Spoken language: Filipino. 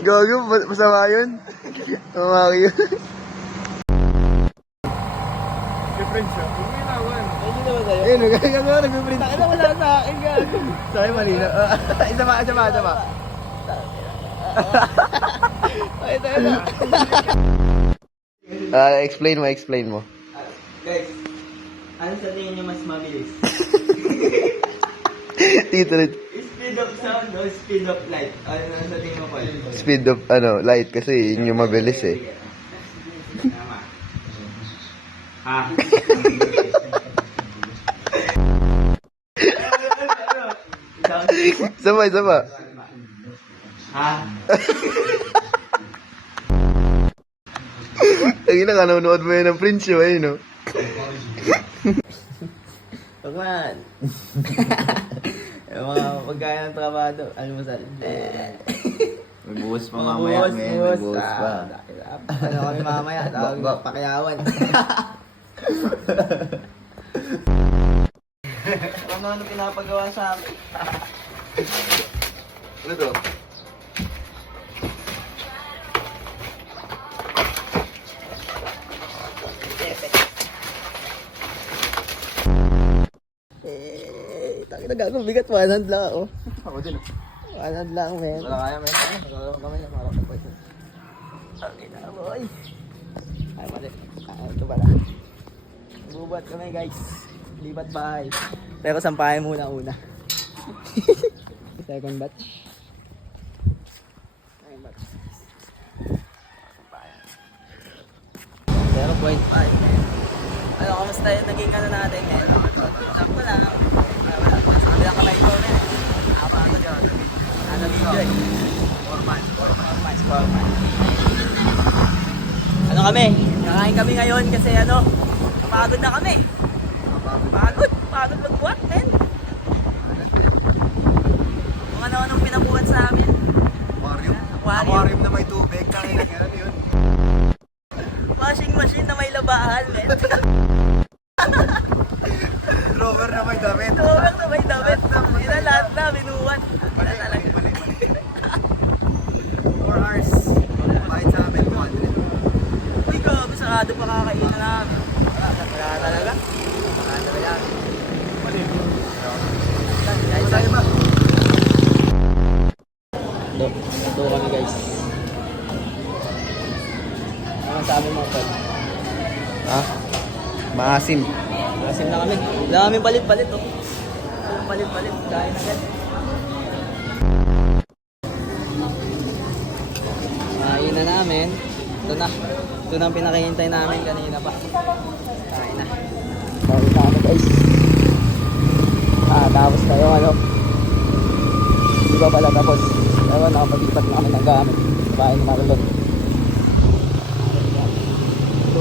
Gago, masama yun. Masama yun. Different siya. Huwag mo inawan. Ayun naman sa'yo. Ayun, gago, nag-print. Ano wala sa akin, gago. Sa akin, malina. Isa pa. Ay, tayo na. Explain mo. Guys, ano sa tingin nyo mas mabilis? Dito rin. Speed of sound o speed of light? Ano sa tingin mo, Paul? Speed of, light kasi yun yung mabilis eh. Tama. Ha? Isa pa. Ha? Lagi na kanonood mo yun ng Prince Show eh, no? Pagman. Yung mga pagkaya ng trabaho, ano mo sal? Magbuhos pa Buhos. Magbuhos pa. Ano kami mamaya? Tawag pakiyawan. Ano pinapagawa sa amin? Ano to? Taki na gago, bigat 100 lang ako. Ako din. 100 lang, men. Wala kaya, men. Wala kamay na, marap na po ito. Okay na, boy. Ay, mali. Ito pala. Bubat kami, guys. Libat bahay. Pero sampahin muna una. Second batch. Second batch. Sampahin. 0.5. Ano, kamusta yung naging ano natin ngayon? Sakto lang. Wala pa. Sa kabilang kamay ko rin. Apa ako dyan. Ano video eh. 4 months. Ano kami? Kakain kami ngayon kasi ano, pagod na kami. Pagod magbuhat, men. Kung ano-anong pinabuhat sa amin. Aquarium na may tubig. Kaya na yun. Washing machine na may labahan, men. Rover na may damit. Tubig na may damit. Yun na lahat na, binuhat. Wala talaga. 4 hours. Kahit sa amin, 200. Uy, grabe, sarado pa kakainin na namin. Wala talaga. Kahit sa'yo ba? Ito kami, guys. Ano sabi mo, Paul? Ha? Maasim. Asim na kami. Wala kami palit-palit, oh. Palit-palit. Dahil na agad. Kain na namin. Ito na. Ito na ang pinakihintay namin kanina pa. Kain na. Kain na kami, guys. Tapos na yung ano. Di ba pala tapos? Pero nakapag-ipat na kami ng gamit. Bahay ni Marlon. So,